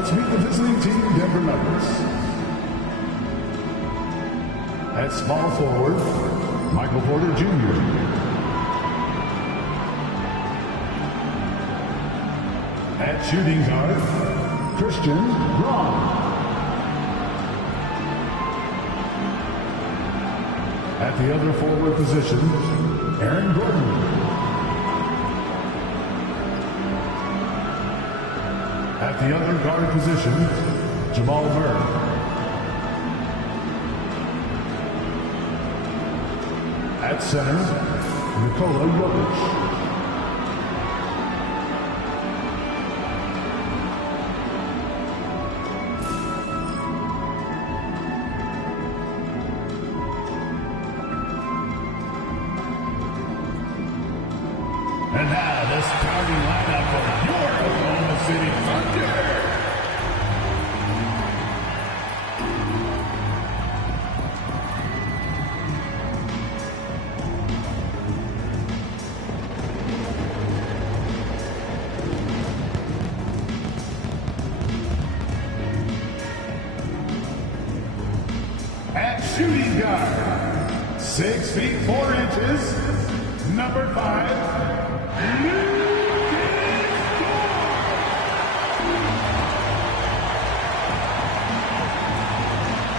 let's meet the visiting team, Denver Nuggets. At small forward, Michael Porter Jr. At shooting guard, Christian Braun. At the other forward position, Aaron Gordon. At the other guard position, Jamal Murray. At center, Nikola Jokic. And now the starting lineup for your Oklahoma City Thunder. At shooting guard, 6 feet 4 inches, number 5.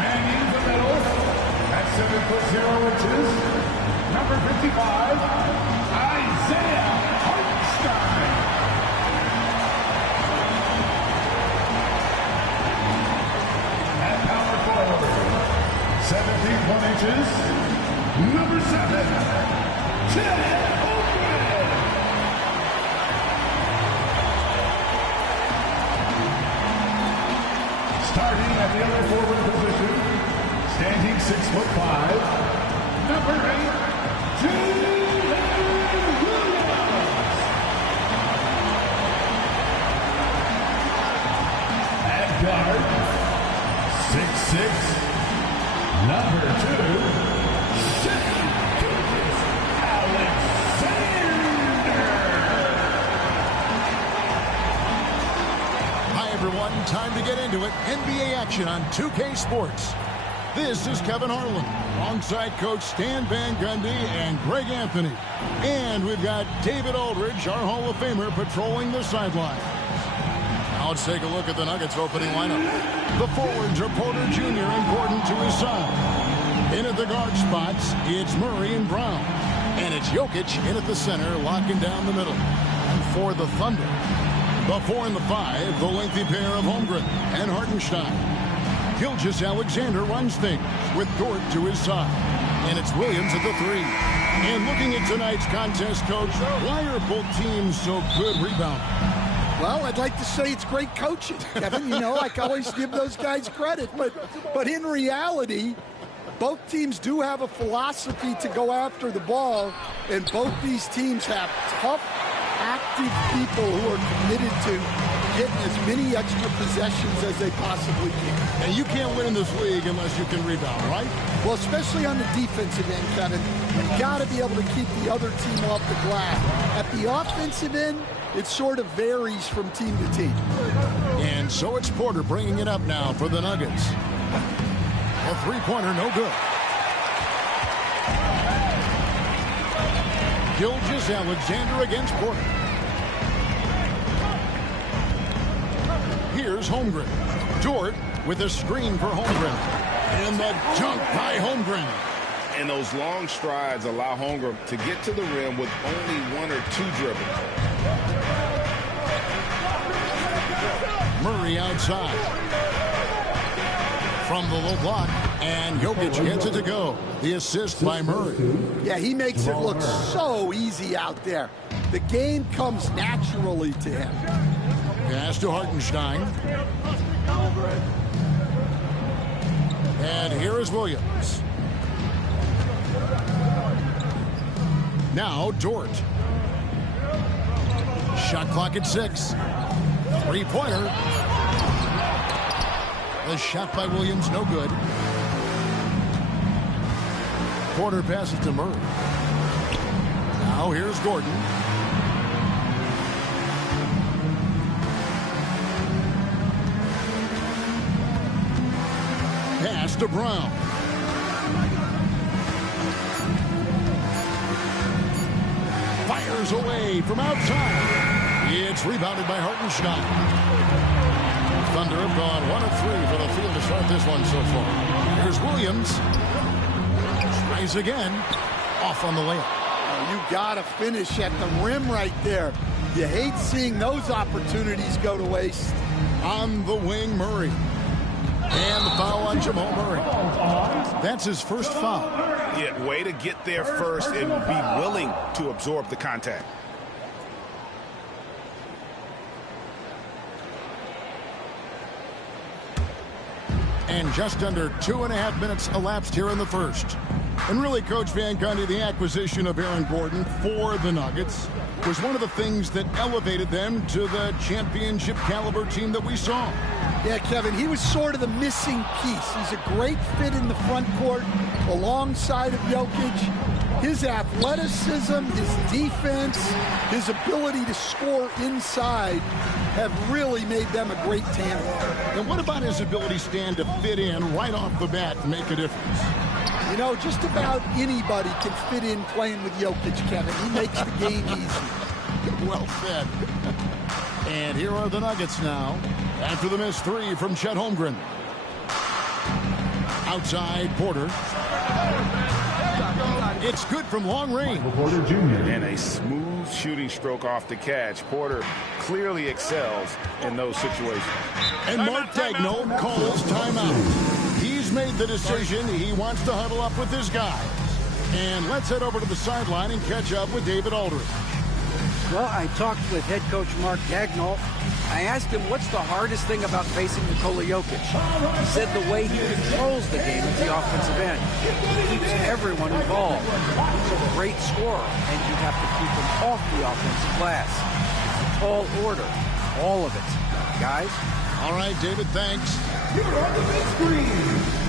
Hanging in the middle at 7 foot 0 inches, number 55, Isaiah Hartenstein. At power forward, 7 feet 1 inches, number 7, Ted. Starting at the other forward position, standing 6'5", number 8, Gm1. At guard, 6'6", number 2, Alexander. Everyone, time to get into it. NBA action on 2K Sports. This is Kevin Harlan, alongside Coach Stan Van Gundy and Greg Anthony. And we've got David Aldridge, our Hall of Famer, patrolling the sidelines. Now let's take a look at the Nuggets opening lineup. The forwards are Porter Jr. and Gordon to his side. In at the guard spots, it's Murray and Brown. And it's Jokic in at the center, locking down the middle. And for the Thunder, the 4 and the 5, the lengthy pair of Holmgren and Hartenstein. Gilgeous-Alexander runs things with Dort to his side. And it's Williams at the 3. And looking at tonight's contest, Coach, why are both teams so good rebounding? Well, I'd like to say it's great coaching, Kevin. You know, I can always give those guys credit. But in reality, both teams do have a philosophy to go after the ball. And both these teams have tough, active people who are committed to getting as many extra possessions as they possibly can. And you can't win in this league unless you can rebound, right? Well, especially on the defensive end, Kevin. You've got to be able to keep the other team off the glass. At the offensive end, it sort of varies from team to team. And so it's Porter bringing it up now for the Nuggets. A three-pointer, no good. Gilgeous-Alexander against Porter. Here's Holmgren. Dort with a screen for Holmgren. And the dunk by Holmgren. And those long strides allow Holmgren to get to the rim with only 1 or 2 dribbles. Murray outside. From the low block. And Jokic gets it to go. The assist by Murray. Yeah, he makes it look so easy out there. The game comes naturally to him. Pass to Hartenstein. And here is Williams. Now Dort. Shot clock at 6. Three-pointer. The shot by Williams, no good. Porter passes to Murray. Now here's Gordon. to Brown. Fires away from outside. It's rebounded by Hartenstein. Thunder have gone 1 of 3 for the field to start this one so far. Here's Williams. Tries again. Off on the layup. You got to finish at the rim right there. You hate seeing those opportunities go to waste. On the wing, Murray. And the foul on Jamal Murray. That's his first foul. Yeah, way to get there first and be willing to absorb the contact. And just under 2.5 minutes elapsed here in the first. And really, Coach Van Gundy, the acquisition of Aaron Gordon for the Nuggets was one of the things that elevated them to the championship caliber team that we saw. Yeah, Kevin, he was sort of the missing piece. He's a great fit in the front court alongside of Jokic. His athleticism, his defense, his ability to score inside have really made them a great tandem. And what about his ability, Stan, to fit in right off the bat and make a difference? You know, just about anybody can fit in playing with Jokic, Kevin. He makes the game easy. Well said. And here are the Nuggets now after the missed 3 from Chet Holmgren. Outside, Porter. It's good from long range. And a smooth shooting stroke off the catch. Porter clearly excels in those situations. And Mark Daigneault calls timeout. He's made the decision. He wants to huddle up with his guys. And let's head over to the sideline and catch up with David Aldridge. Well, I talked with head coach Mark Daigneault. I asked him what's the hardest thing about facing Nikola Jokic. He said the way he controls the game at the offensive end. He keeps everyone involved. He's a great scorer, and you have to keep him off the offensive glass. It's a tall order, all of it. Guys? All right, David, thanks. You're on the big screen.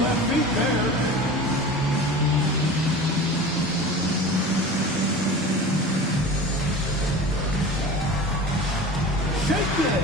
Left feet there. Shake it.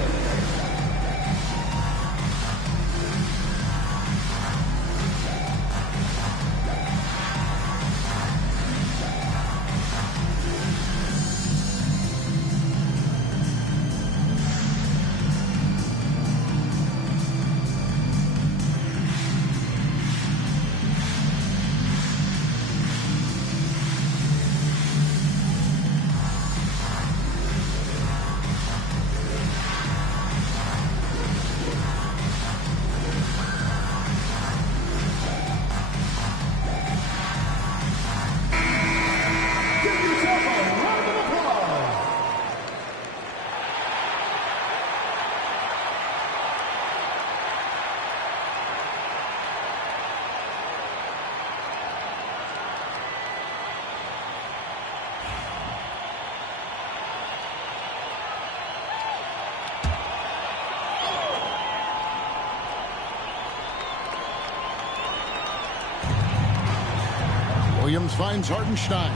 Williams finds Hartenstein.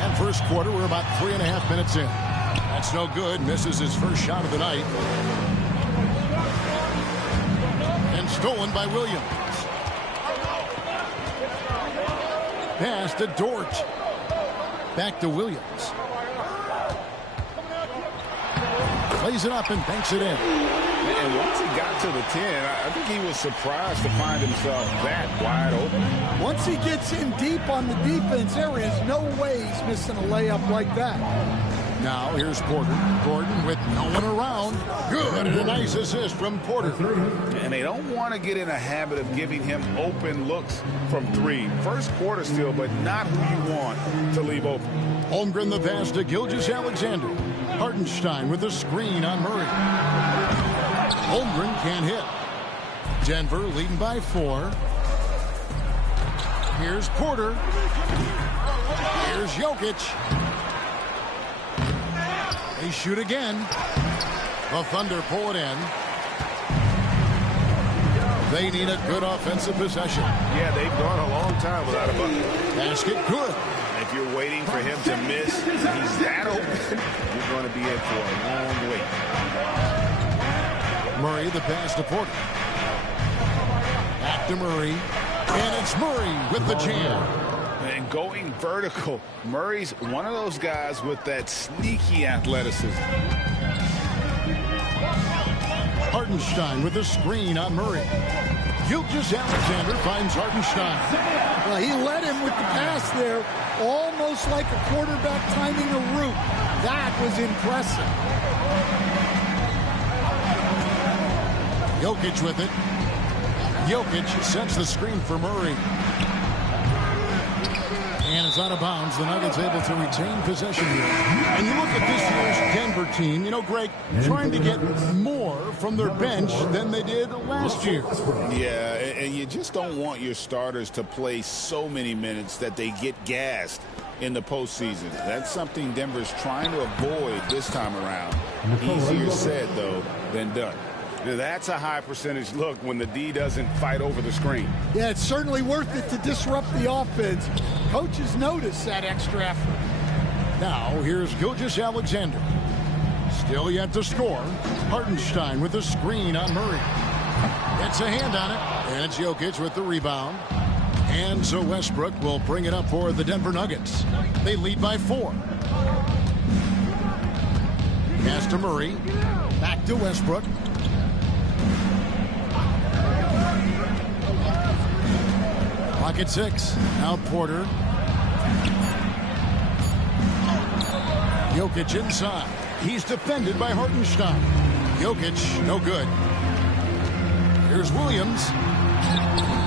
And first quarter, we're about 3.5 minutes in. That's no good. Misses his first shot of the night. And stolen by Williams. Pass to Dort. Back to Williams. Plays it up and banks it in. And once he got to the 10, I think he was surprised to find himself that wide open. Once he gets in deep on the defense, there is no way he's missing a layup like that. Now here's Porter. Gordon with no one around. Good, and a nice assist from Porter. And they don't want to get in a habit of giving him open looks from 3. First quarter still, but not who you want to leave open. Holmgren the pass to Gilgeous-Alexander. Hartenstein with a screen on Murray. Holmgren can't hit. Denver leading by 4. Here's Porter. Here's Jokic. They shoot again. The Thunder pull it in. They need a good offensive possession. Yeah, they've gone a long time without a bucket. Basket good. If you're waiting for him to miss, he's that open, you're going to be in for a long wait. Murray, the pass to Porter. Back to Murray. And it's Murray with the jam. And going vertical, Murray's one of those guys with that sneaky athleticism. Hartenstein with a screen on Murray. Gilgeous-Alexander finds Hartenstein. Well, he led him with the pass there, almost like a quarterback timing a route. That was impressive. Jokic with it. Jokic sets the screen for Murray. And it's out of bounds. The Nuggets able to retain possession here. And you look at this year's Denver team, you know, Greg, trying to get more from their bench than they did last year. Yeah, and you just don't want your starters to play so many minutes that they get gassed in the postseason. That's something Denver's trying to avoid this time around. Easier said, though, than done. That's a high percentage look when the D doesn't fight over the screen. Yeah, it's certainly worth it to disrupt the offense. Coaches notice that extra effort. Now, here's Gilgeous-Alexander. Still yet to score. Hartenstein with a screen on Murray. Gets a hand on it. And it's Jokic with the rebound. And so Westbrook will bring it up for the Denver Nuggets. They lead by 4. Pass to Murray. Back to Westbrook. Clock at 6. Now Porter. Jokic inside. He's defended by Hartenstein. Jokic, no good. Here's Williams.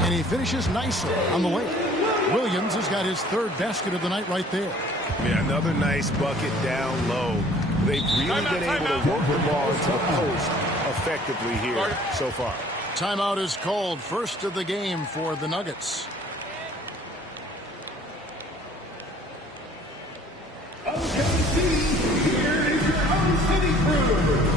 And he finishes nicely on the way. Williams has got his 3rd basket of the night right there. Yeah, another nice bucket down low. They've really been able to work the ball into the post effectively here so far. Timeout is called. First of the game for the Nuggets. OKC, here is your own city crew.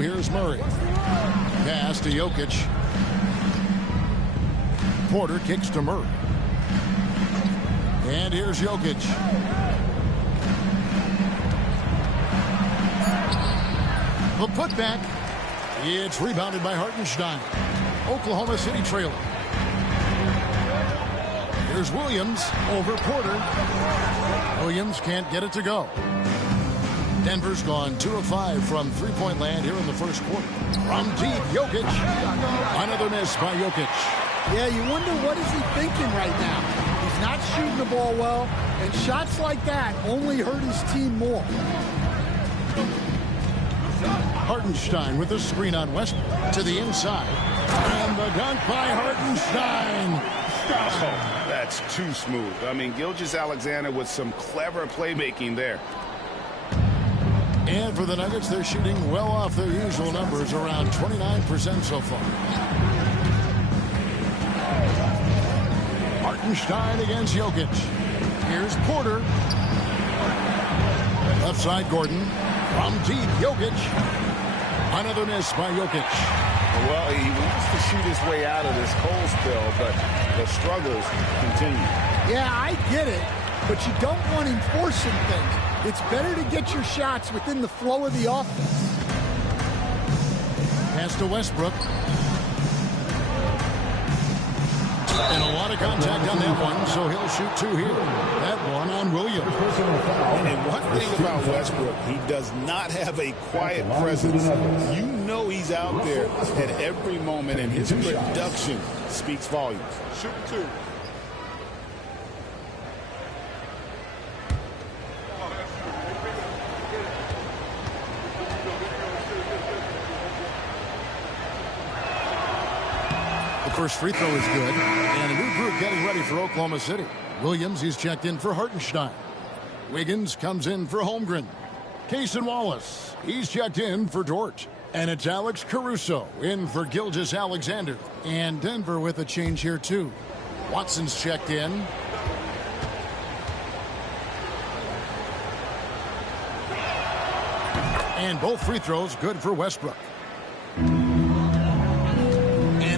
Here's Murray. Pass to Jokic. Porter kicks to Murray. And here's Jokic. The putback. It's rebounded by Hartenstein. Oklahoma City trailing. Here's Williams over Porter. Williams can't get it to go. Denver's gone 2 of 5 from three-point land here in the first quarter. From deep, Jokic. Another miss by Jokic. Yeah, you wonder what is he thinking right now. He's not shooting the ball well, and shots like that only hurt his team more. Hartenstein with the screen on Westbrook to the inside. And the dunk by Hartenstein. Oh, that's too smooth. I mean, Gilgeous-Alexander with some clever playmaking there. And for the Nuggets, they're shooting well off their usual numbers, around 29% so far. Hartenstein against Jokic. Here's Porter. Left side, Gordon. From deep, Jokic. Another miss by Jokic. Well, he wants to shoot his way out of this cold spell, but the struggles continue. Yeah, I get it, but you don't want him forcing things. It's better to get your shots within the flow of the offense. Pass to Westbrook. And a lot of contact on that one, so he'll shoot 2 here. That one on Williams. And one thing about Westbrook, he does not have a quiet presence. You know he's out there at every moment, and his production speaks volumes. Shoot 2. First free throw is good, and a new group getting ready for Oklahoma City. Williams, he's checked in for Hartenstein. Wiggins comes in for Holmgren. Cason Wallace, he's checked in for Dort. And it's Alex Caruso in for Gilgeous-Alexander. And Denver with a change here, too. Watson's checked in. And both free throws good for Westbrook.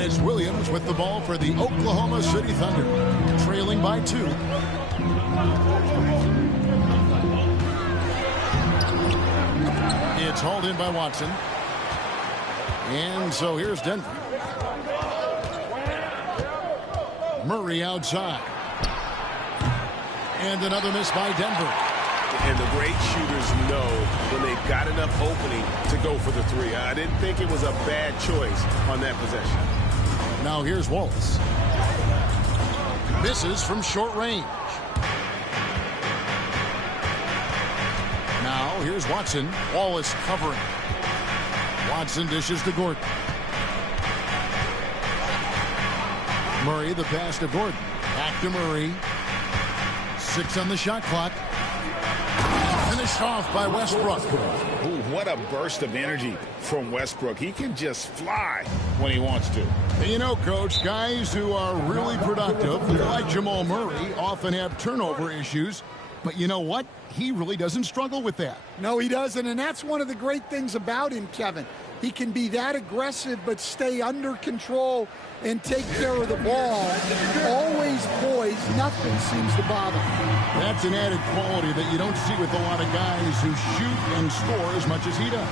It's Williams with the ball for the Oklahoma City Thunder, trailing by 2. It's hauled in by Watson. And so here's Denver. Murray outside. And another miss by Denver. And the great shooters know when they've got enough opening to go for the 3. I didn't think it was a bad choice on that possession. Now here's Wallace. Misses from short range. Now here's Watson. Wallace covering. Watson dishes to Gordon. Murray, the pass to Gordon. Back to Murray. 6 on the shot clock. Finished off by Westbrook. Ooh, what a burst of energy from Westbrook. He can just fly when he wants to. You know, Coach, guys who are really productive, like Jamal Murray, often have turnover issues. But you know what? He really doesn't struggle with that. No, he doesn't, and that's one of the great things about him, Kevin. He can be that aggressive but stay under control and take care of the ball. Always poised. Nothing seems to bother him. That's an added quality that you don't see with a lot of guys who shoot and score as much as he does.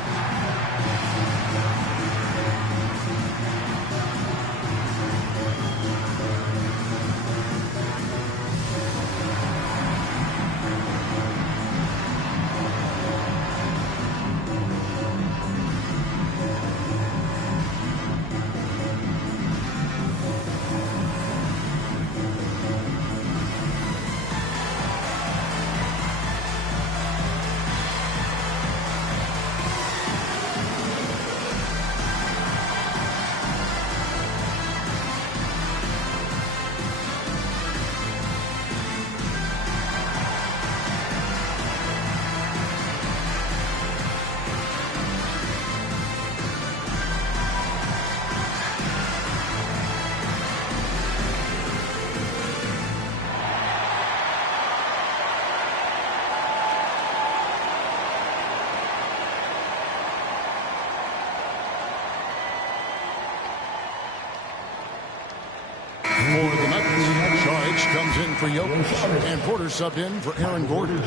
For the Nuggets, Saric comes in for Jokic, and Porter subbed in for Aaron Gordon.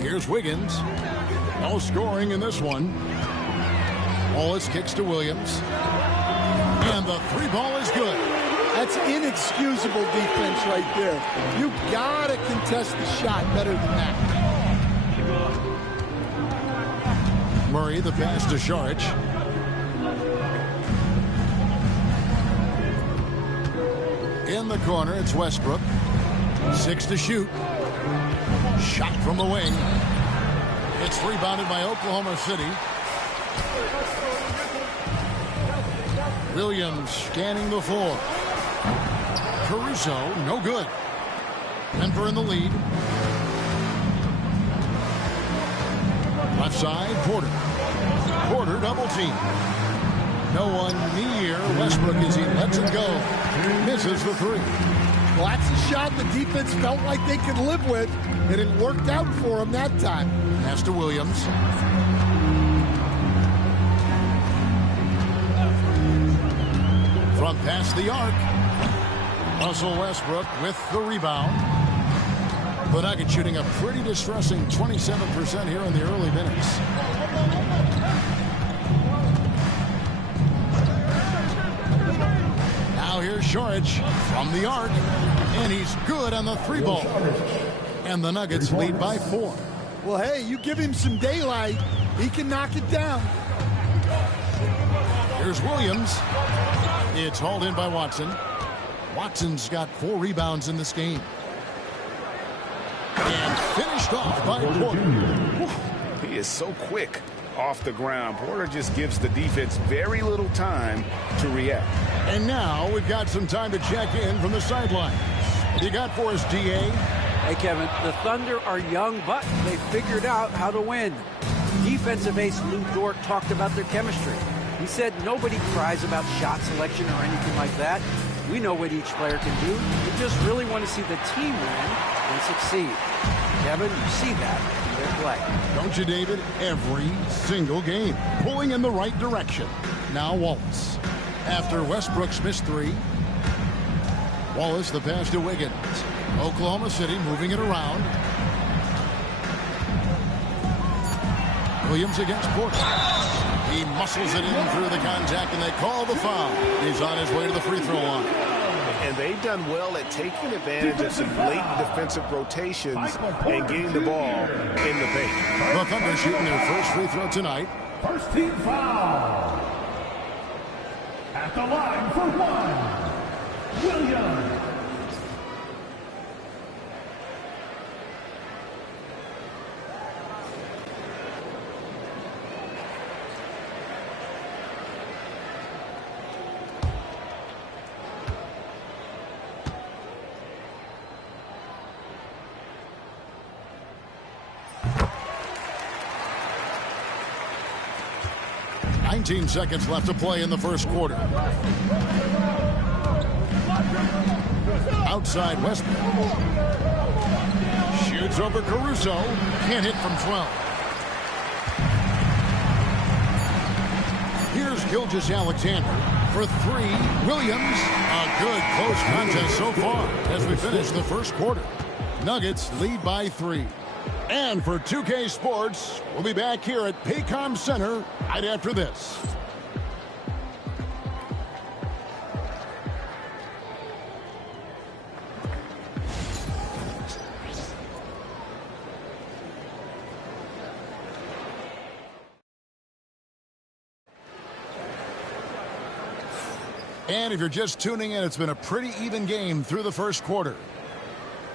Here's Wiggins. No scoring in this one. Wallace kicks to Williams. And the 3-ball is good. That's inexcusable defense right there. You gotta contest the shot better than that. Murray, the pass to Saric. In the corner, it's Westbrook. 6 to shoot. Shot from the wing. It's rebounded by Oklahoma City. Williams scanning the floor. Caruso, no good. Denver in the lead. Left side, Porter. Porter double team. No one near Westbrook as he lets it go. Misses the three. Well, that's a shot the defense felt like they could live with, and it worked out for him that time. Pass to Williams. From past the arc. Russell Westbrook with the rebound. The Nuggets shooting a pretty distressing 27% here in the early minutes. Now here's Šarić from the arc, and he's good on the three ball. And the Nuggets lead by 4. Well, hey, you give him some daylight, he can knock it down. Here's Williams. It's hauled in by Watson. Watson's got 4 rebounds in this game. And finished off by Porter. He is so quick off the ground. Porter just gives the defense very little time to react. And now we've got some time to check in from the sideline. What you got for us, DA? Hey, Kevin, the Thunder are young, but they figured out how to win. Defensive ace Lou Dort talked about their chemistry. He said nobody cries about shot selection or anything like that. We know what each player can do. We just really want to see the team win and succeed. Kevin, you see that in their play. Don't you, David? Every single game. Pulling in the right direction. Now Wallace. After Westbrook's missed 3. Wallace the pass to Wiggins. Oklahoma City moving it around. Williams against Porter. He muscles it in through the contact, and they call the foul. He's on his way to the free throw line. And they've done well at taking advantage of some late defensive rotations and getting the ball in the paint. The Thunder shooting their first free throw tonight. First team foul. At the line for 1, Williams. Seconds left to play in the first quarter. Outside Westbrook. Shoots over Caruso. Can't hit from 12. Here's Gilgeous-Alexander for 3. Williams. A good close contest so far as we finish the first quarter. Nuggets lead by 3. And for 2K Sports, we'll be back here at Paycom Center right after this. And if you're just tuning in, it's been a pretty even game through the first quarter.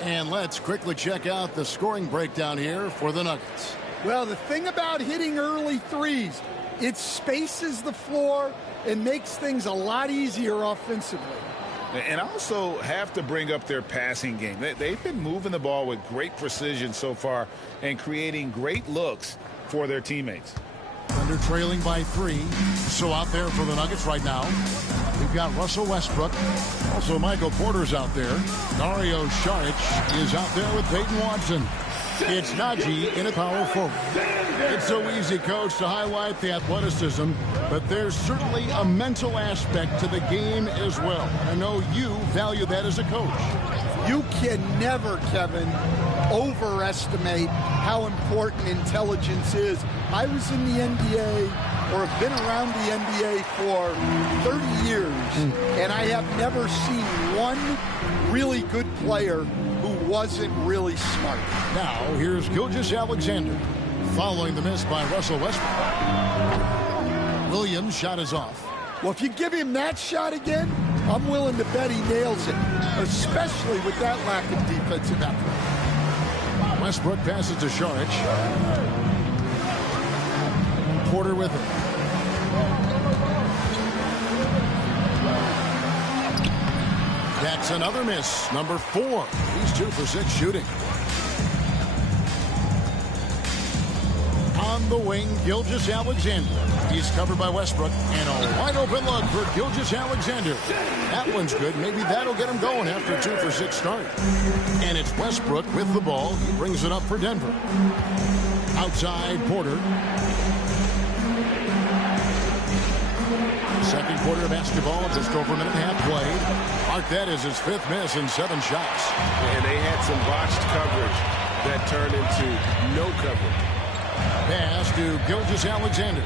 And let's quickly check out the scoring breakdown here for the Nuggets. Well, the thing about hitting early threes, it spaces the floor and makes things a lot easier offensively. And also have to bring up their passing game. They've been moving the ball with great precision so far and creating great looks for their teammates. Under trailing by 3. So out there for the Nuggets right now, we've got Russell Westbrook. Also Michael Porter's out there. Dario Šarić is out there with Peyton Watson. It's Najee in a power forward. It's so easy, Coach, to highlight the athleticism, but there's certainly a mental aspect to the game as well. I know you value that as a coach. You can never, Kevin, overestimate how important intelligence is. I was in the NBA, or have been around the NBA for 30 years, and I have never seen one really good player who wasn't really smart. Now, here's Gilgeous-Alexander following the miss by Russell Westbrook. Williams' shot is off. Well, if you give him that shot again, I'm willing to bet he nails it, especially with that lack of defensive effort. Westbrook passes to Saric. Porter with it. That's another miss. Number 4. He's 2 for 6 shooting. On the wing, Gilgeous-Alexander. He's covered by Westbrook, and a wide open look for Gilgeous-Alexander. That one's good. Maybe that'll get him going after a 2 for 6 start. And it's Westbrook with the ball. He brings it up for Denver. Outside, Porter. Second quarter of basketball, just over a minute and a half played. Arquette is his 5th miss in 7 shots. And they had some botched coverage that turned into no coverage. Pass to Gilgeous-Alexander.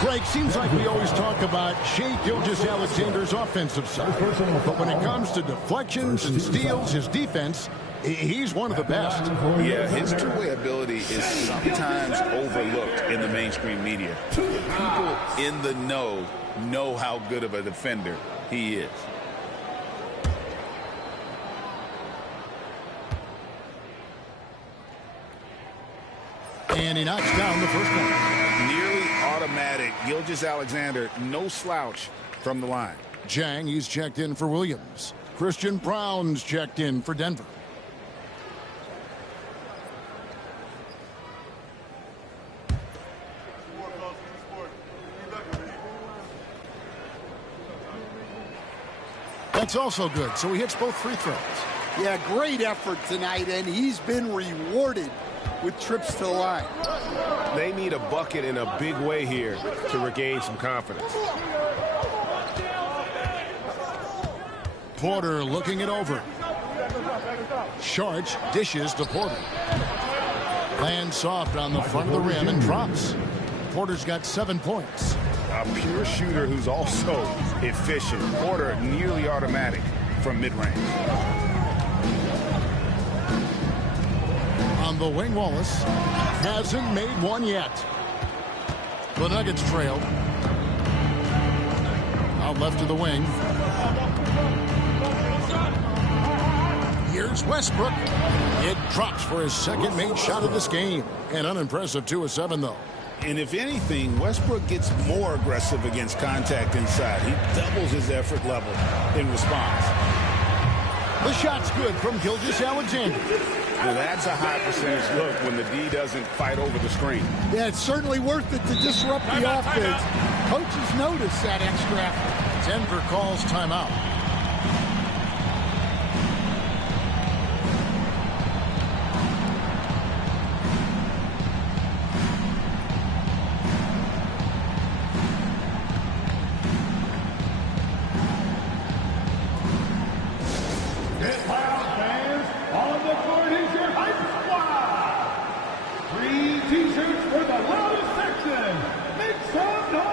Greg, seems like we always talk about Shai Gilgeous-Alexander's offensive side. But when it comes to deflections and steals, his defense, he's one of the best. Yeah, his two-way ability is sometimes overlooked in the mainstream media. People in the know how good of a defender he is. And he knocks down the first one. Nearly automatic. Gilgeous-Alexander, no slouch from the line. Jang, he's checked in for Williams. Christian Brown's checked in for Denver. That's also good, so he hits both free throws. Yeah, great effort tonight, and he's been rewarded with trips to the line. They need a bucket in a big way here to regain some confidence. Porter looking it over. Saric dishes to Porter. Lands soft on the front of the rim and drops. Porter's got 7 points. A pure shooter who's also efficient. Porter nearly automatic from mid-range. On the wing, Wallace hasn't made one yet. The Nuggets trail. Out left to the wing. Here's Westbrook. It drops for his second made shot of this game. An unimpressive 2 of 7, though. And if anything, Westbrook gets more aggressive against contact inside. He doubles his effort level in response. The shot's good from Gilgeous-Alexander. Well, that's a high percentage look when the D doesn't fight over the screen. Yeah, it's certainly worth it to disrupt the offense. Coaches notice that extra effort. Denver calls timeout. Get loud, fans. On the court is your hype squad. 3 t-shirts for the loudest section. Make some noise.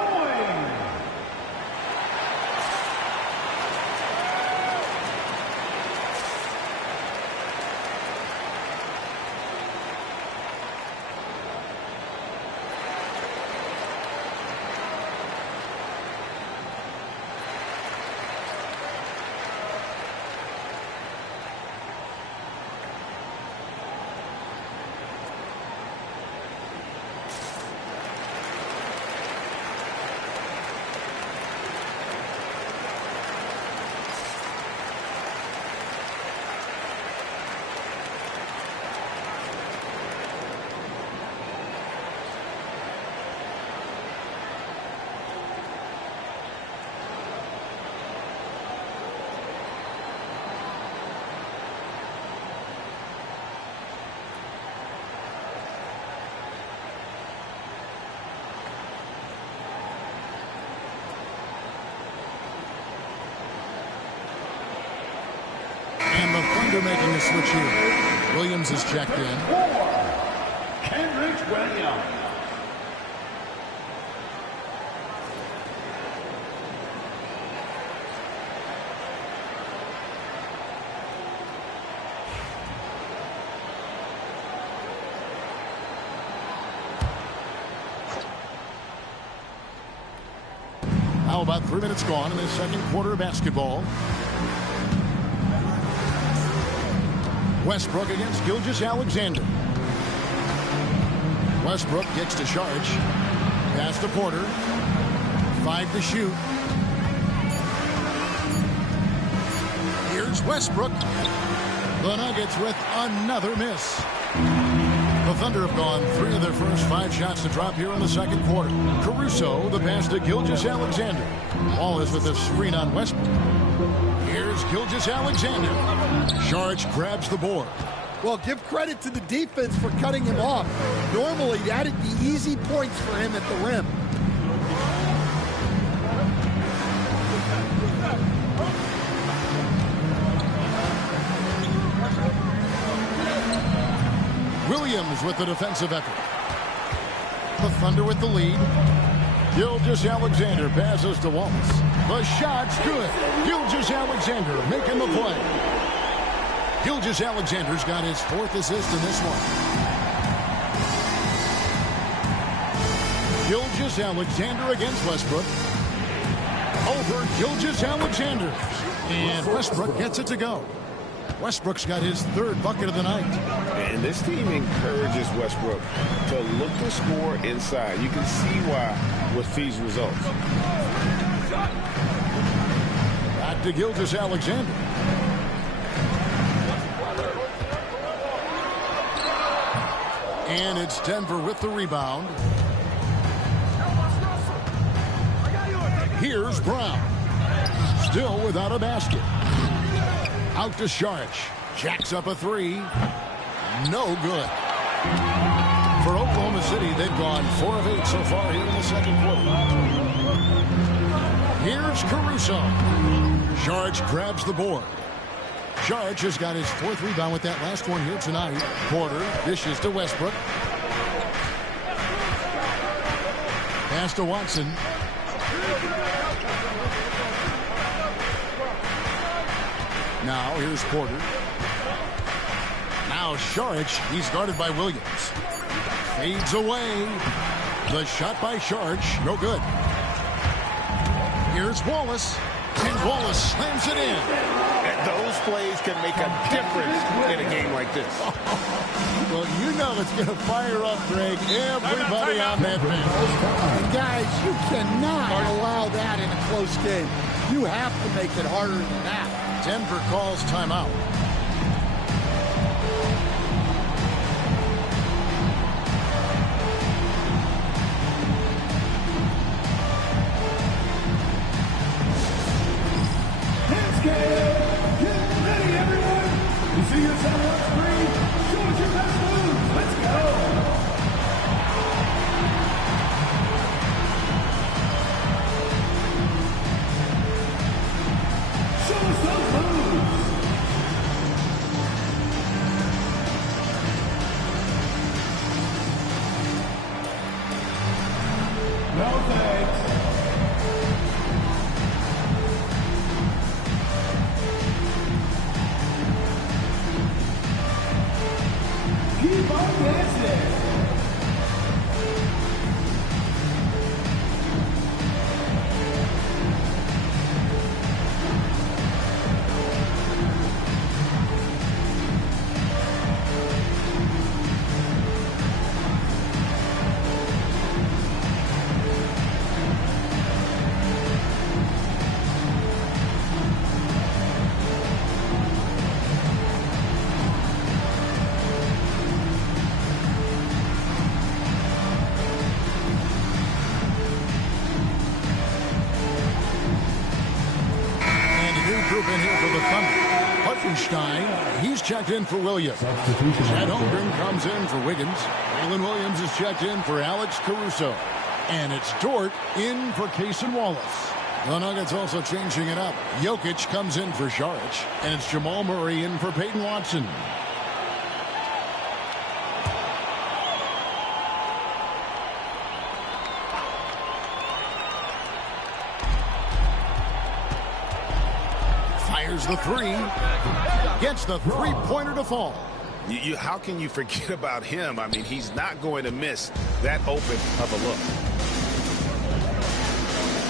And the Thunder making a switch here. Williams is checked in. Kendrick Williams. Now about 3 minutes gone in the second quarter of basketball. Westbrook against Gilgeous-Alexander. Westbrook gets to Sharge. Pass to Porter. 5 to shoot. Here's Westbrook. The Nuggets with another miss. The Thunder have gone 3 of their first 5 shots to drop here in the second quarter. Caruso, the pass to Gilgeous-Alexander. Ball is with a screen on Westbrook. Here's Gilgeous-Alexander. Sharge grabs the board. Well, give credit to the defense for cutting him off. Normally, that'd be easy points for him at the rim. Williams with the defensive effort. The Thunder with the lead. Gilgeous-Alexander passes to Wallace. The shot's good. Gilgeous-Alexander making the play. Gilgeous-Alexander's got his 4th assist in this one. Gilgeous-Alexander against Westbrook. Over Gilgeous-Alexander. And Westbrook gets it to go. Westbrook's got his 3rd bucket of the night. And this team encourages Westbrook to look to score inside. You can see why with these results. Back to Gilgeous-Alexander. And it's Denver with the rebound. Here's Brown. Still without a basket. Out to Sharge. Jacks up a 3. No good. For Oklahoma City, they've gone 4 of 8 so far here in the second quarter. Here's Caruso. Sharge grabs the board. Sharge has got his 4th rebound with that last one here tonight. Porter dishes to Westbrook. Pass to Watson. Now here's Porter. Now Sharge. He's guarded by Williams. Fades away. The shot by Sharge. No good. Here's Wallace. And Wallace slams it in. And those plays can make a difference in a game like this. Well, you know it's going to fire up, Greg. Everybody on that bench. And guys, you cannot allow that in a close game. You have to make it harder than that. Denver calls timeout. Get ready, everyone. You see yourself on screen. Show us your best moves. Let's go. Show us those moves. No thanks. Keep on dancing. Group in here for the Thunder. Hartenstein, he's checked in for Williams. Chad Holmgren comes in for Wiggins. Waylon Williams is checked in for Alex Caruso. And it's Dort in for Cason Wallace. The Nuggets also changing it up. Jokic comes in for Saric. And it's Jamal Murray in for Peyton Watson. Fires the 3. Gets the three-pointer to fall. How can you forget about him? I mean, he's not going to miss that open of a look.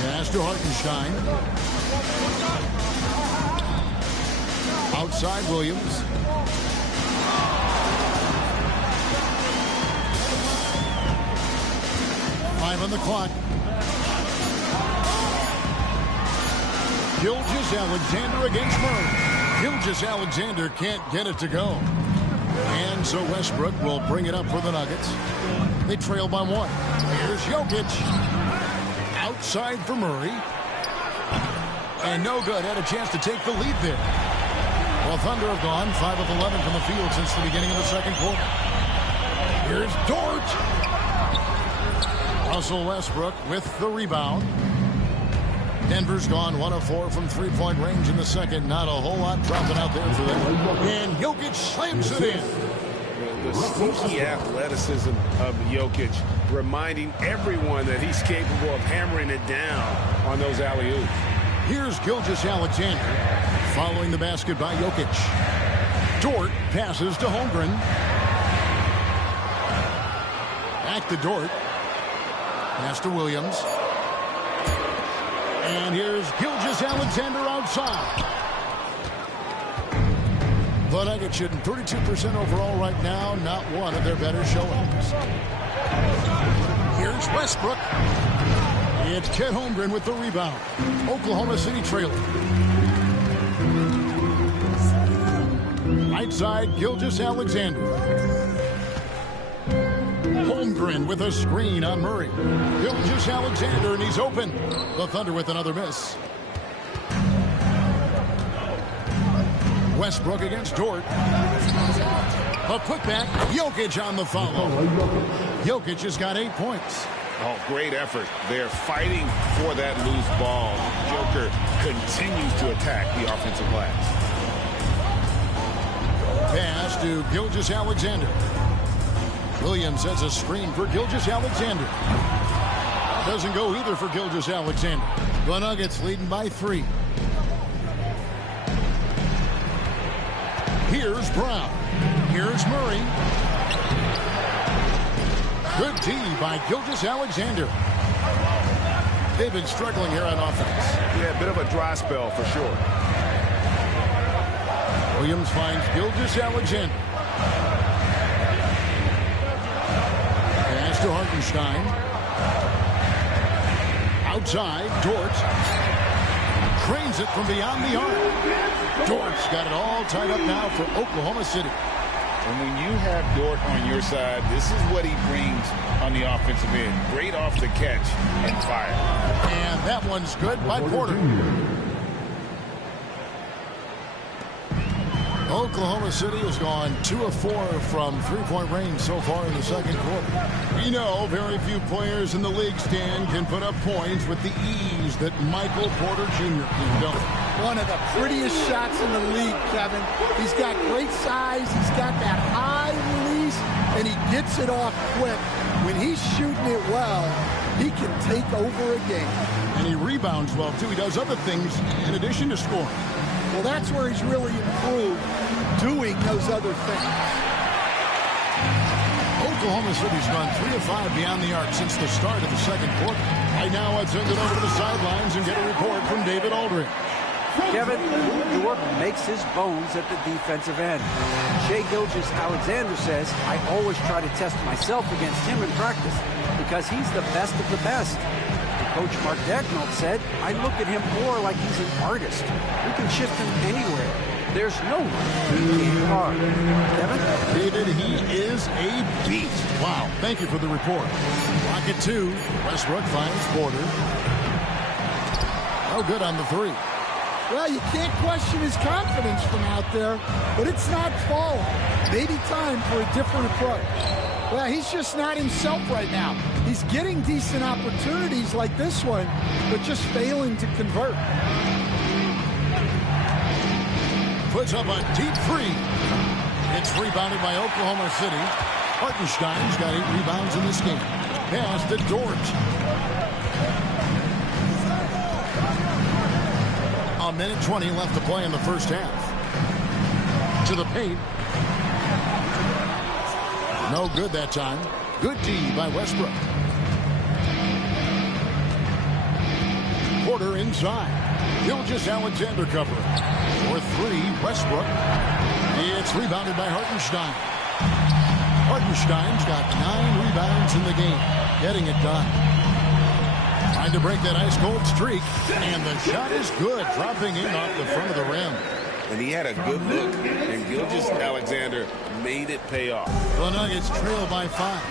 Pass to Hartenstein. Outside Williams. On the clock. Gilgeous-Alexander against Murray. Gilgeous-Alexander can't get it to go. And so Westbrook will bring it up for the Nuggets. They trail by 1. Here's Jokic. Outside for Murray. And no good. Had a chance to take the lead there. Well, Thunder have gone 5 of 11 from the field since the beginning of the second quarter. Here's Dort. Russell Westbrook with the rebound. Denver's gone 1 of 4 from three-point range in the second. Not a whole lot dropping out there for them. And Jokic slams it in. The sneaky athleticism of Jokic, reminding everyone that he's capable of hammering it down on those alley-oops. Here's Gilgeous-Alexander following the basket by Jokic. Dort passes to Holmgren. Back to Dort. Pass to Williams. And here's Gilgeous-Alexander outside. The Nuggets shooting 32% overall right now. Not one of their better showings. Here's Westbrook. It's Chet Holmgren with the rebound. Oklahoma City trailing. Right side, Gilgeous-Alexander. Holmgren with a screen on Murray. Gilgeous-Alexander, and he's open. The Thunder with another miss. Westbrook against Dort. A putback. Jokic on the follow. Jokic has got 8 points. Oh, great effort. They're fighting for that loose ball. Joker continues to attack the offensive glass. Pass to Gilgeous-Alexander. Williams sets a screen for Gilgeous-Alexander. Doesn't go either for Gilgeous-Alexander. The Nuggets leading by 3. Here's Brown. Here's Murray. Good D by Gilgeous-Alexander. They've been struggling here on offense. Yeah, a bit of a dry spell for sure. Williams finds Gilgeous-Alexander. Pass to Hartenstein. Outside, Dort. Cranes it from beyond the arc. Dort's got it all tied up now for Oklahoma City. And when you have Dort on your side, this is what he brings on the offensive end. Great off the catch and fire. And that one's good by Porter. Oklahoma City has gone 2 of 4 from three-point range so far in the second quarter. You know, very few players in the league, Stan, can put up points with the ease that Michael Porter Jr. can do. One of the prettiest shots in the league, Kevin. He's got great size. He's got that high release, and he gets it off quick. When he's shooting it well, he can take over a game. And he rebounds well, too. He does other things in addition to scoring. Well, that's where he's really improved, doing those other things. Oklahoma City's gone 3 of 5 beyond the arc since the start of the second quarter. Right now, I'd send it over to the sidelines and get a report from David Aldridge. Kevin, Dort makes his bones at the defensive end. Shai Gilgeous-Alexander says, I always try to test myself against him in practice because he's the best of the best. Coach Mark Daigneault said, I look at him more like he's an artist. We can shift him anywhere. There's no one he can't guard. Kevin? David, he is a beast. Wow. Thank you for the report. Rocket 2. Westbrook finds Porter. Oh, good on the 3. Well, you can't question his confidence from out there, but it's not falling. Maybe time for a different approach. Well, he's just not himself right now. He's getting decent opportunities like this one, but just failing to convert. Puts up a deep 3. It's rebounded by Oklahoma City. Hartenstein's got 8 rebounds in this game. Pass to Dort. A minute 20 left to play in the first half. To the paint. No good that time. Good D by Westbrook. Porter inside. Gilgeous-Alexander covering. For three, Westbrook. It's rebounded by Hartenstein. Hartenstein's got 9 rebounds in the game. Getting it done. Trying to break that ice-cold streak. And the shot is good. Dropping in off the front of the rim. And he had a good look. And Gilgeous-Alexander made it pay off. The Nuggets trail by 5.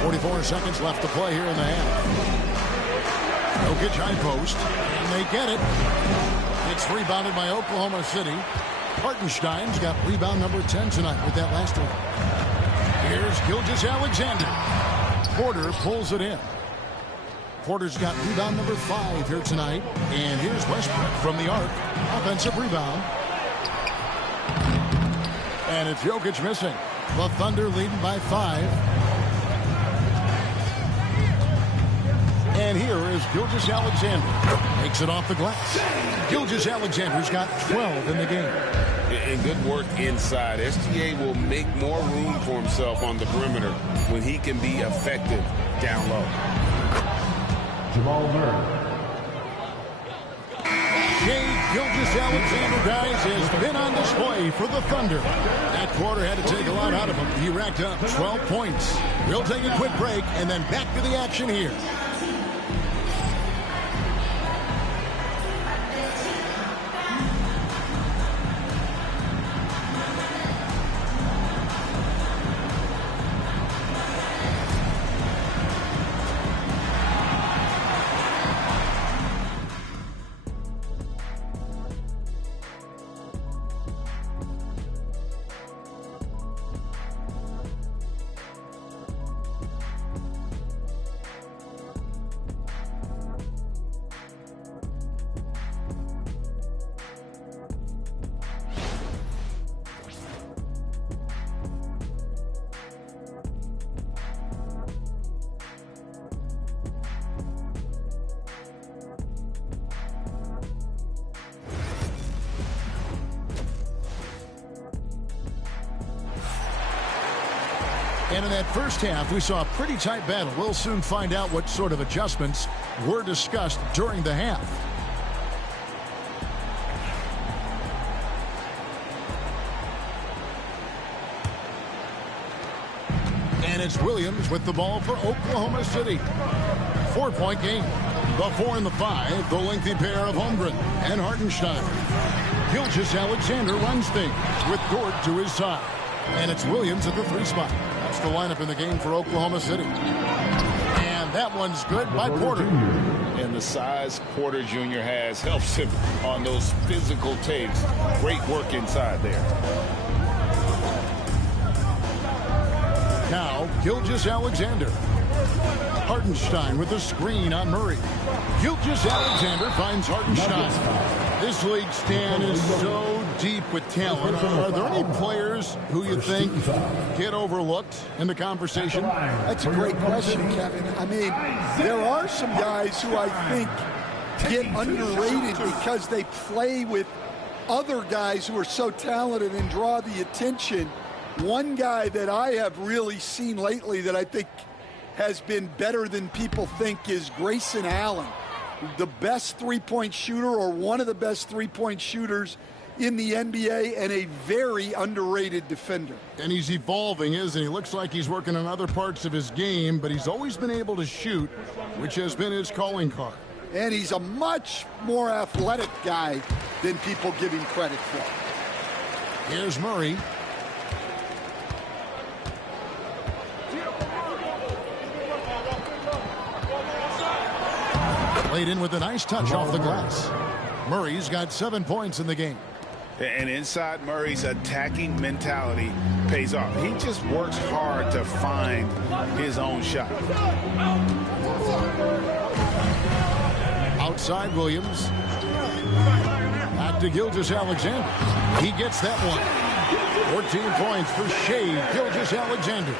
44 seconds left to play here in the half. Jokic high post. And they get it. It's rebounded by Oklahoma City. Hartenstein's got rebound number 10 tonight with that last one. Here's Gilgeous-Alexander. Porter pulls it in. Porter's got rebound number 5 here tonight. And here's Westbrook from the arc. Offensive rebound. And it's Jokic missing. The Thunder leading by 5. And here is Gilgeous-Alexander. Makes it off the glass. Gilgeous-Alexander's got 12 in the game. And good work inside. SGA will make more room for himself on the perimeter when he can be effective down low. Jamal Murray. Gilgeous-Alexander, guys, has been on display for the Thunder. That quarter had to take a lot out of him. He racked up 12 points. We'll take a quick break and then back to the action here. And in that first half, we saw a pretty tight battle. We'll soon find out what sort of adjustments were discussed during the half. And it's Williams with the ball for Oklahoma City. 4-point game. The 4 and the 5, the lengthy pair of Holmgren and Hartenstein. Gilgeous-Alexander runs things with Dort to his side. And it's Williams at the 3 spot. That's the lineup in the game for Oklahoma City. And that one's good by Porter. And the size Porter Jr. has helps him on those physical takes. Great work inside there. Now, Gilgeous-Alexander. Hartenstein with a screen on Murray. Gilgeous-Alexander finds Hartenstein. This league, Stan, is so deep with talent. Are there any players who you think get overlooked in the conversation? That's a great question, Kevin. I mean, there are some guys who I think get underrated because they play with other guys who are so talented and draw the attention. One guy that I have really seen lately that I think has been better than people think is Grayson Allen, the best three-point shooter or one of the best three-point shooters in the NBA and a very underrated defender. And he's evolving, isn't he? Looks like he's working on other parts of his game, but he's always been able to shoot, which has been his calling card. And he's a much more athletic guy than people give him credit for. Here's Murray. Laid in with a nice touch off the glass. Murray's got 7 points in the game. And inside Murray's attacking mentality pays off. He just works hard to find his own shot. Outside Williams. Back to Gilgeous-Alexander. He gets that one. 14 points for Shea Gilgeous-Alexander.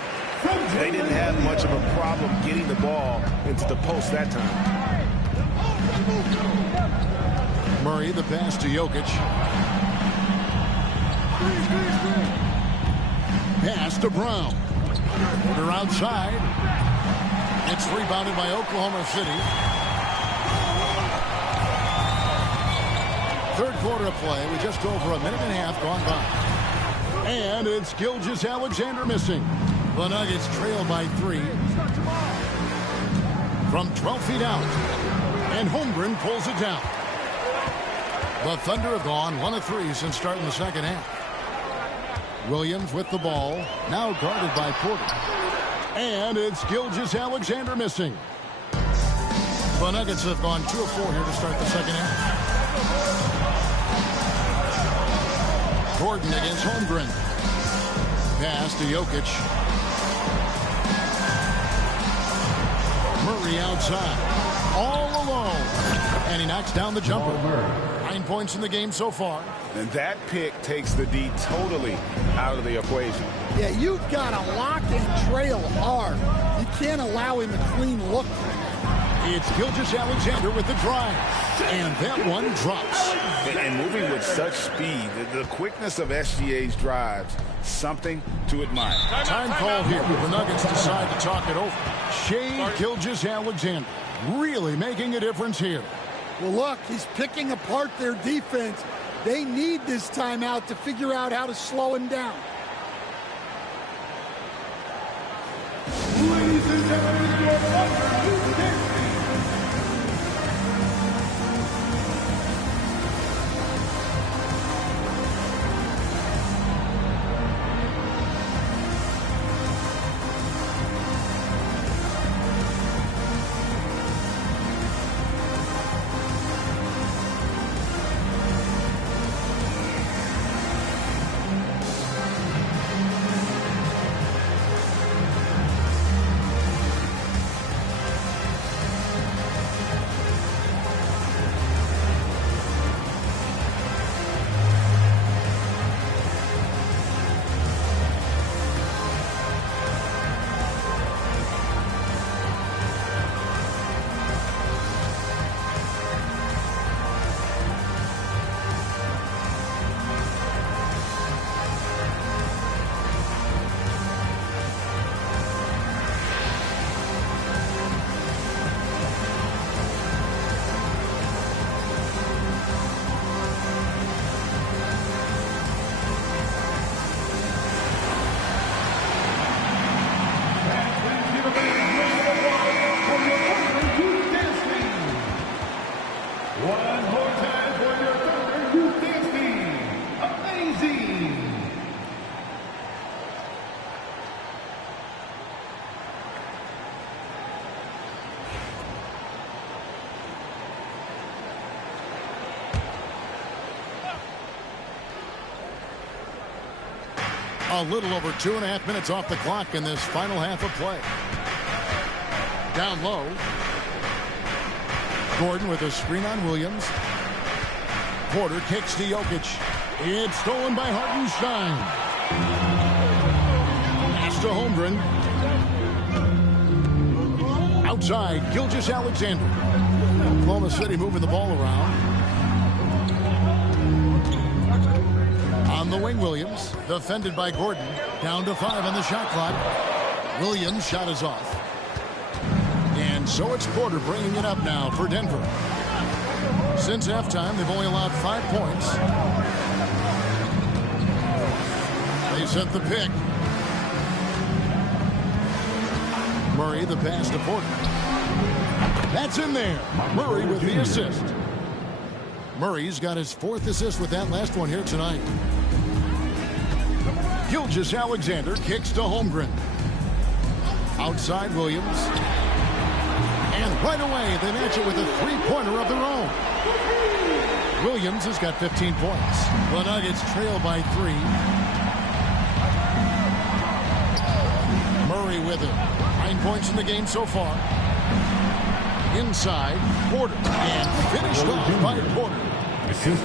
They didn't have much of a problem getting the ball into the post that time. Murray, the pass to Jokic. Pass to Brown. Porter outside. It's rebounded by Oklahoma City. Third quarter of play with just over a minute and a half gone by. And it's Gilgeous-Alexander missing. The Nuggets trail by 3 from 12 feet out. And Holmgren pulls it down. The Thunder have gone 1 of 3 since starting the second half. Williams with the ball, now guarded by Porter. And it's Gilgeous-Alexander missing. The Nuggets have gone 2 of 4 here to start the second half. Gordon against Holmgren. Pass to Jokic. Murray outside. All alone. And he knocks down the jumper. 9 points in the game so far. And that pick takes the D totally out of the equation. Yeah, you've got to lock and trail hard. You can't allow him a clean look. It's Gilgeous-Alexander with the drive. And that one drops. And moving with such speed, the quickness of SGA's drives, something to admire. Time call here. The Nuggets decide to talk it over. Shai Gilgeous-Alexander really making a difference here. Well, look, he's picking apart their defense. They need this timeout to figure out how to slow him down. Ladies and gentlemen, your Thunder, A little over 2.5 minutes off the clock in this final half of play. Down low. Gordon with a screen on Williams. Porter kicks to Jokic. It's stolen by Hartenstein. Pass to Holmgren. Outside, Gilgeous-Alexander. Oklahoma City moving the ball around. On the wing, Williams, defended by Gordon. Down to 5 on the shot clock. Williams' shot is off. And so it's Porter bringing it up now for Denver. Since halftime, they've only allowed 5 points. They sent the pick. Murray, the pass to Porter. That's in there. Murray with the assist. Murray's got his 4th assist with that last one here tonight. Gilgeous-Alexander kicks to Holmgren. Outside Williams. And right away, they match it with a 3-pointer of their own. Williams has got 15 points. The Nuggets trail by 3. Murray with it. 9 points in the game so far. Inside, Porter. And finished off by Porter.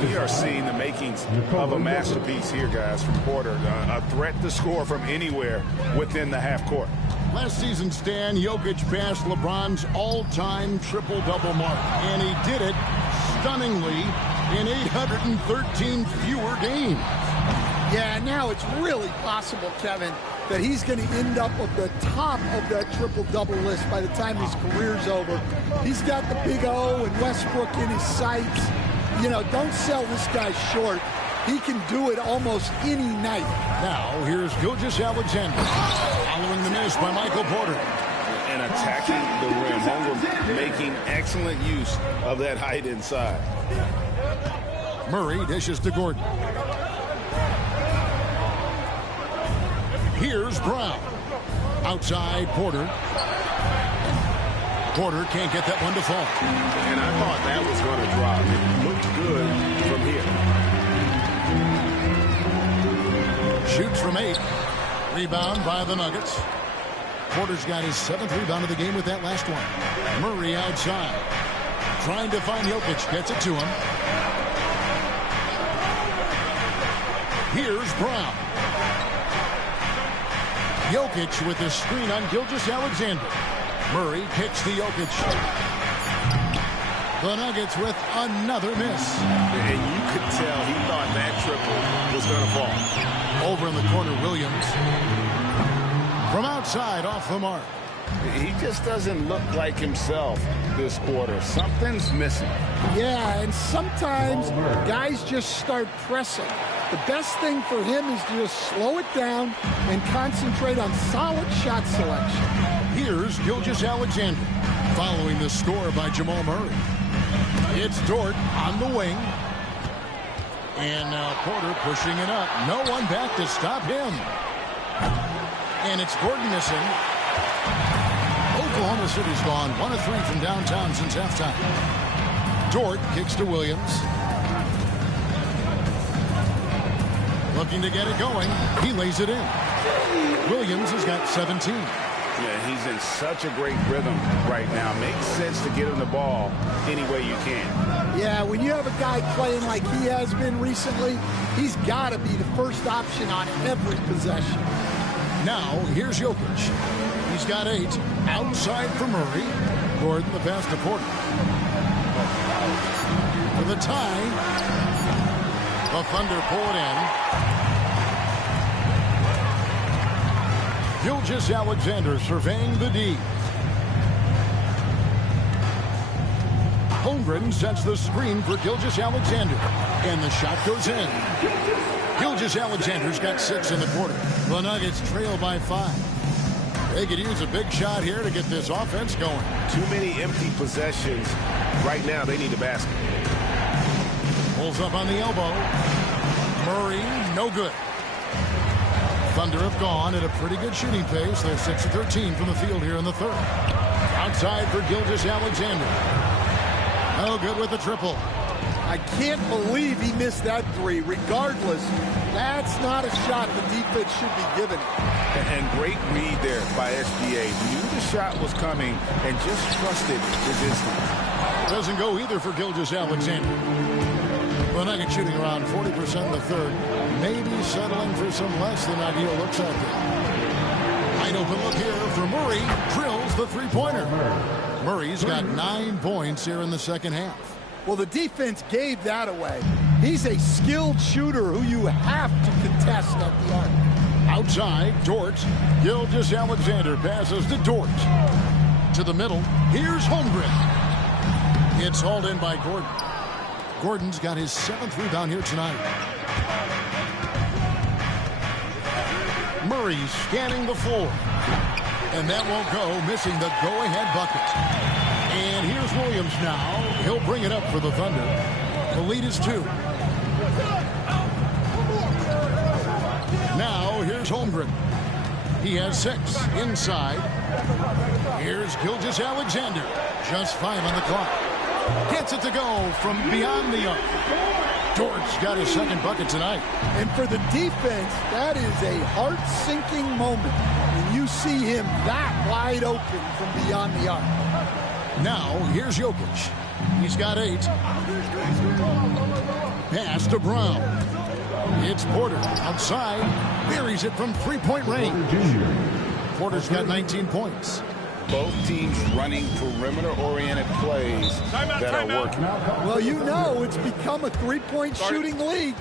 We are seeing the makings of a masterpiece here, guys, from Porter. A threat to score from anywhere within the half court. Last season, Stan, Jokic passed LeBron's all-time triple-double mark, and he did it stunningly in 813 fewer games. Yeah, now it's really possible, Kevin. that he's going to end up at the top of that triple-double list by the time his career's over. He's got the big O and Westbrook in his sights. You know, don't sell this guy short. He can do it almost any night. Now, here's Gilgeous-Alexander, following the miss by Michael Porter. And attacking the rim. Holmgren making excellent use of that height inside. Murray dishes to Gordon. Here's Brown. Outside, Porter. Porter can't get that one to fall. And I thought that was going to drop. It looked good from here. Shoots from 8. Rebound by the Nuggets. Porter's got his 7th rebound of the game with that last one. Murray outside. Trying to find Jokic. Gets it to him. Here's Brown. Jokic with the screen on Gilgeous-Alexander. Murray kicks to Jokic. The Nuggets with another miss. And you could tell he thought that triple was going to fall. Over in the corner, Williams. From outside, off the mark. He just doesn't look like himself this quarter. Something's missing. Yeah, and sometimes guys just start pressing. The best thing for him is to just slow it down and concentrate on solid shot selection. Here's Gilgeous-Alexander, following the score by Jamal Murray. It's Dort on the wing. And now Porter pushing it up. No one back to stop him. And it's Gordon missing. Oklahoma City's gone 1 of 3 from downtown since halftime. Dort kicks to Williams. Looking to get it going. He lays it in. Williams has got 17. Yeah, he's in such a great rhythm right now. Makes sense to get him the ball any way you can. Yeah, when you have a guy playing like he has been recently, he's got to be the first option on every possession. Now, here's Jokic. He's got 8. Outside for Murray. Gordon, the pass to Porter. For the tie. The Thunder pull it in. Gilgeous-Alexander surveying the D. Holmgren sets the screen for Gilgeous-Alexander. And the shot goes in. Gilgeous-Alexander's got 6 in the quarter. The Nuggets trail by 5. They could use a big shot here to get this offense going. Too many empty possessions. Right now, they need a basket. Pulls up on the elbow. Murray, no good. Thunder have gone at a pretty good shooting pace. They're 6 of 13 from the field here in the third. Outside for Gilgeous-Alexander. No good with the triple. I can't believe he missed that 3. Regardless, that's not a shot the defense should be given. And great read there by SGA. Knew the shot was coming and just trusted his instinct. Doesn't go either for Gilgeous-Alexander. The Nuggets shooting around 40% in the third. Maybe settling for some less than ideal looks out there. Wide open look here for Murray. Drills the three-pointer. Murray's got 9 points here in the second half. Well, the defense gave that away. He's a skilled shooter who you have to contest at the arc. Outside, Dort. Gilgeous-Alexander passes to Dort. To the middle. Here's Holmgren. It's hauled in by Gordon. Gordon's got his 7th rebound here tonight. Murray's scanning the floor. And that won't go, missing the go-ahead bucket. And here's Williams now. He'll bring it up for the Thunder. The lead is 2. Now, here's Holmgren. He has 6 inside. Here's Gilgeous-Alexander. Just 5 on the clock. Gets it to go from beyond the arc. Dort's got his 2nd bucket tonight. And for the defense, that is a heart-sinking moment when you see him that wide open from beyond the arc. Now, here's Jokic. He's got 8. Pass to Brown. It's Porter outside. Buries it from 3-point range. Porter's got 19 points. Both teams running perimeter-oriented plays that are working. Well, you know it's become a 3-point shooting league.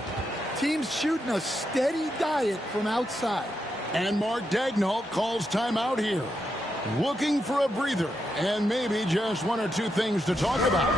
Teams shooting a steady diet from outside. And Mark Daigneault calls timeout here. Looking for a breather and maybe just one or two things to talk about.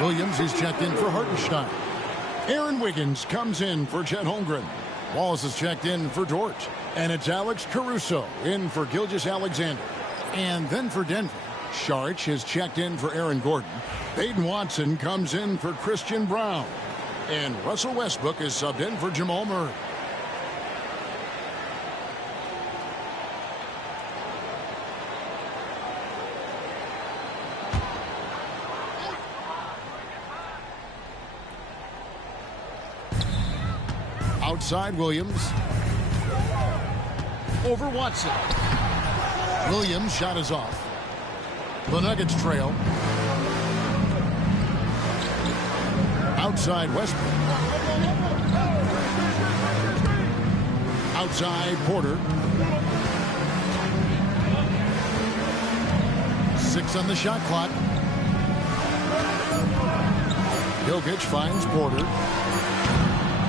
Williams is checked in for Hartenstein. Aaron Wiggins comes in for Chet Holmgren. Wallace is checked in for Dort. And it's Alex Caruso in for Gilgeous-Alexander. And then for Denver, Saric is checked in for Aaron Gordon. Peyton Watson comes in for Christian Brown. And Russell Westbrook is subbed in for Jamal Murray. Outside Williams. Over Watson. Williams' shot is off. The Nuggets trail. Outside Westbrook. Outside Porter. 6 on the shot clock. Jokic finds Porter.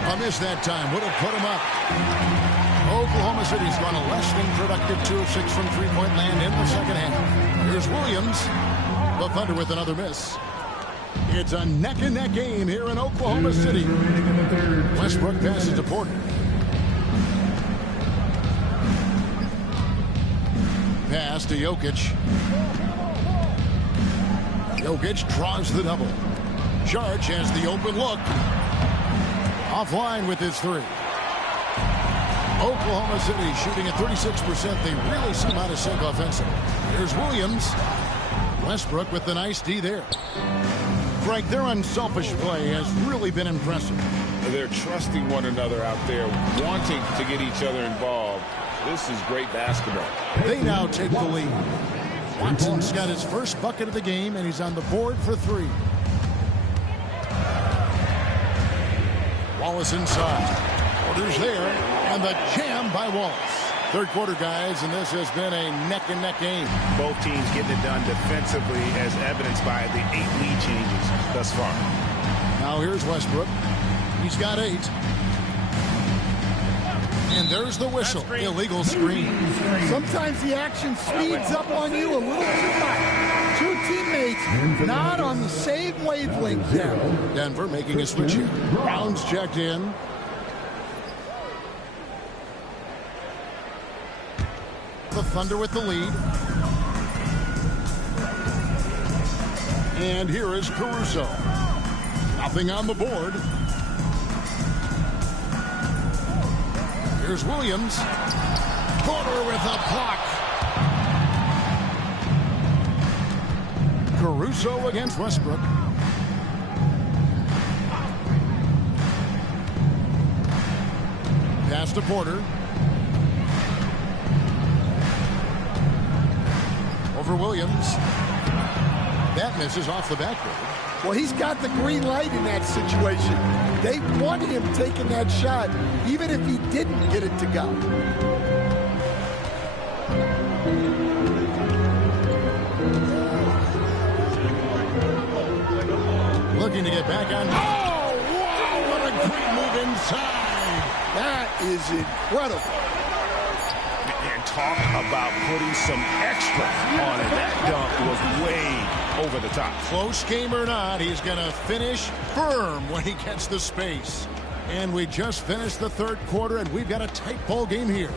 A miss that time. Would have put him up. Oklahoma City's gone a less than productive 2 of 6 from three-point land in the second half. Here's Williams. The Thunder with another miss. It's a neck-and-neck game here in Oklahoma City. Westbrook passes to Porter. Pass to Jokic. Jokic draws the double. Saric has the open look. Offline with his 3. Oklahoma City shooting at 36%. They really seem out of sync offensively. Here's Williams. Westbrook with the nice D there. Frank, their unselfish play has really been impressive. They're trusting one another out there, wanting to get each other involved. This is great basketball. They now take the lead. Watson's got his first bucket of the game, and he's on the board for 3. Wallace inside. Porter's there, and the jam by Wallace. Third quarter, guys, and this has been a neck-and-neck game. Both teams getting it done defensively, as evidenced by the 8 lead changes thus far. Now here's Westbrook. He's got 8. And there's the whistle. Illegal screen. Sometimes the action speeds up on you a little too much. Two teammates not on the same wavelength there. Denver making a switch here. Brown's checked in. The Thunder with the lead. And here is Caruso. Nothing on the board. Here's Williams. Porter with a block. Caruso against Westbrook. Pass to Porter. Over Williams. That misses off the backboard. Well, he's got the green light in that situation. They want him taking that shot, even if he didn't get it to go. Looking to get back on. Oh, wow, what a great move inside. That is incredible. And talk about putting some extra on it. That dunk was way over the top. Close game or not, he's going to finish firm when he gets the space. And we just finished the third quarter, and we've got a tight ball game here.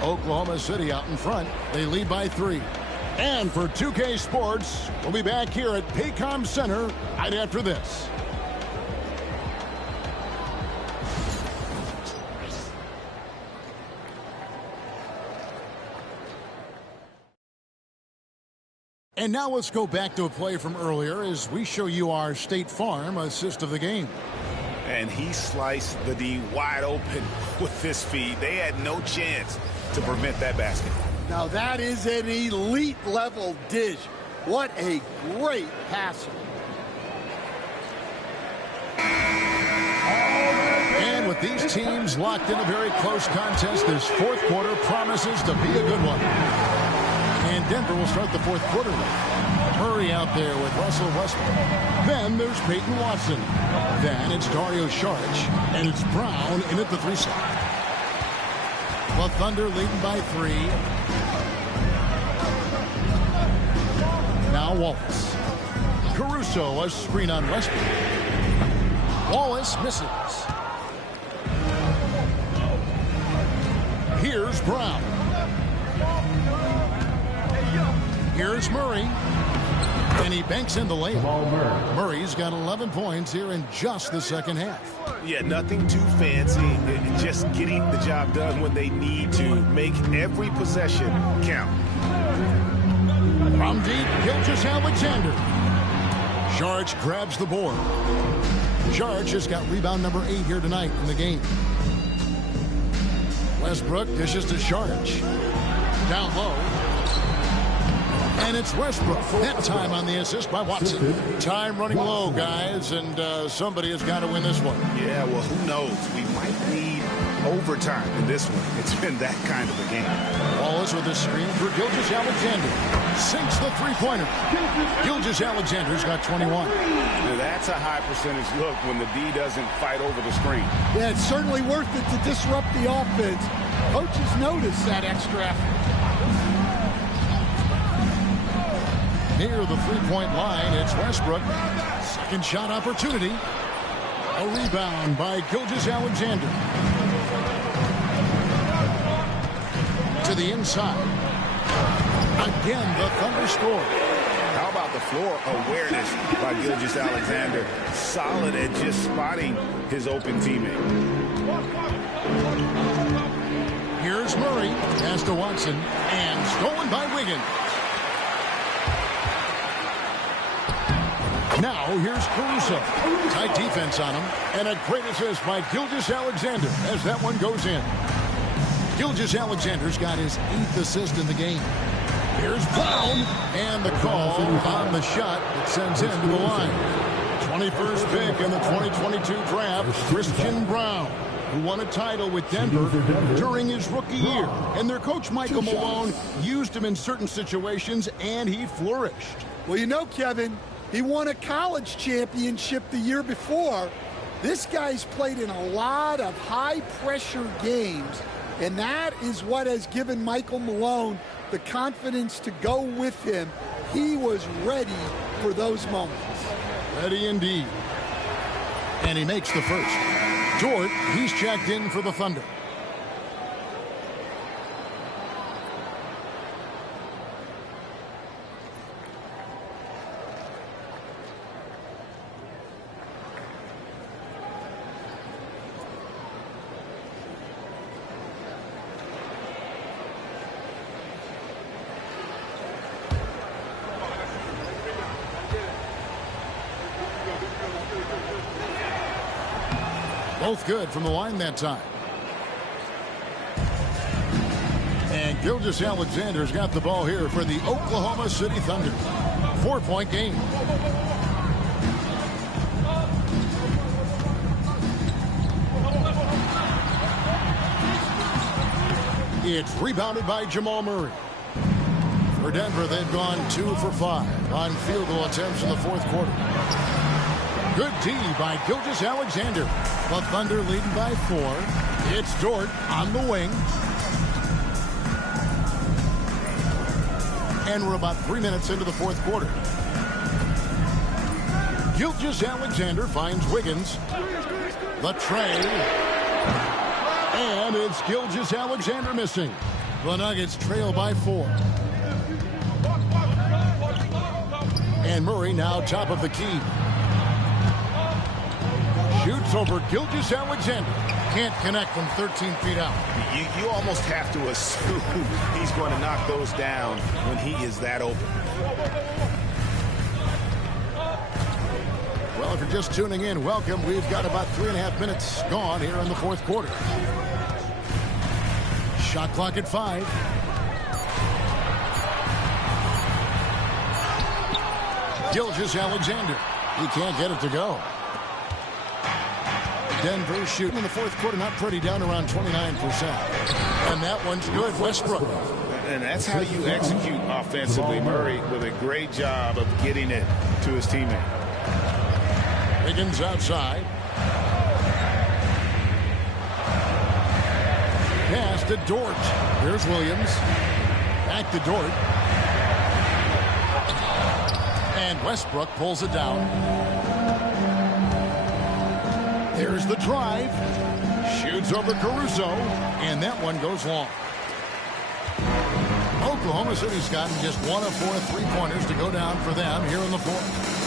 Oklahoma City out in front. They lead by 3. And for 2K Sports, we'll be back here at Paycom Center right after this. And now let's go back to a play from earlier as we show you our State Farm assist of the game. And he sliced the D wide open with this feed. They had no chance to prevent that basket. Now that is an elite level dish. What a great passer. And with these teams locked in a very close contest, this fourth quarter promises to be a good one. And Denver will start the fourth quarter. Murray out there with Russell Westbrook. Then there's Peyton Watson. Then it's Dario Saric. And it's Brown in at the 3 slot. The Thunder leading by 3. Now Wallace. Caruso, a screen on Westbrook. Wallace misses. Here's Brown. Here's Murray. And he banks in the layup. Murray's got 11 points here in just the second half. Yeah, nothing too fancy. Just getting the job done when they need to. Make every possession count. From deep, Gilgeous-Alexander. Saric grabs the board. Saric has got rebound number 8 here tonight in the game. Westbrook dishes to Saric. Down low. And it's Westbrook. That time on the assist by Watson. Time running low, guys, and somebody has got to win this one. Yeah, well, who knows? We might need overtime in this one. It's been that kind of a game. Wallace with a screen for Gilgeous-Alexander. Sinks the three-pointer. Gilgeous-Alexander's got 21. Now, that's a high percentage look when the D doesn't fight over the screen. Yeah, it's certainly worth it to disrupt the offense. Coaches notice that extra effort. Near the three-point line, it's Westbrook. Second shot opportunity. A rebound by Gilgeous-Alexander. To the inside. Again, the Thunder score. How about the floor awareness by Gilgeous-Alexander? Solid at just spotting his open teammate. Here's Murray. Pass to Watson. And stolen by Wiggins. Now, here's Caruso. Tight defense on him. And a great assist by Gilgeous-Alexander as that one goes in. Gilgeous-Alexander's got his 8th assist in the game. Here's Brown. And the call on the shot that sends him to the line. 21st pick in the 2022 draft, Christian Brown, who won a title with Denver during his rookie year. And their coach, Michael Malone, used him in certain situations, and he flourished. Well, you know, Kevin, he won a college championship the year before. This guy's played in a lot of high-pressure games, and that is what has given Michael Malone the confidence to go with him. He was ready for those moments. Ready indeed. And he makes the first. Dort, he's checked in for the Thunder. Both good from the line that time. And Gilgeous-Alexander's got the ball here for the Oklahoma City Thunder. 4-point game. It's rebounded by Jamal Murray. For Denver, they've gone 2 for 5 on field goal attempts in the fourth quarter. Good D by Gilgeous-Alexander. The Thunder leading by 4. It's Dort on the wing. And we're about 3 minutes into the fourth quarter. Gilgeous-Alexander finds Wiggins. The tray. And it's Gilgeous-Alexander missing. The Nuggets trail by 4. And Murray now top of the key. Shoots over Gilgeous-Alexander. Can't connect from 13 feet out. You almost have to assume he's going to knock those down when he is that open. Well, if you're just tuning in, welcome. We've got about 3.5 minutes gone here in the fourth quarter. Shot clock at 5. Gilgeous-Alexander. He can't get it to go. Denver shooting in the fourth quarter, not pretty, down around 29%. And that one's good. Westbrook. And that's how you execute offensively. Murray with a great job of getting it to his teammate. Wiggins outside. Pass to Dort. Here's Williams. Back to Dort. And Westbrook pulls it down. Here's the drive. Shoots over Caruso. And that one goes long. Oklahoma City's gotten just 1 of 4 3-pointers to go down for them here in the fourth.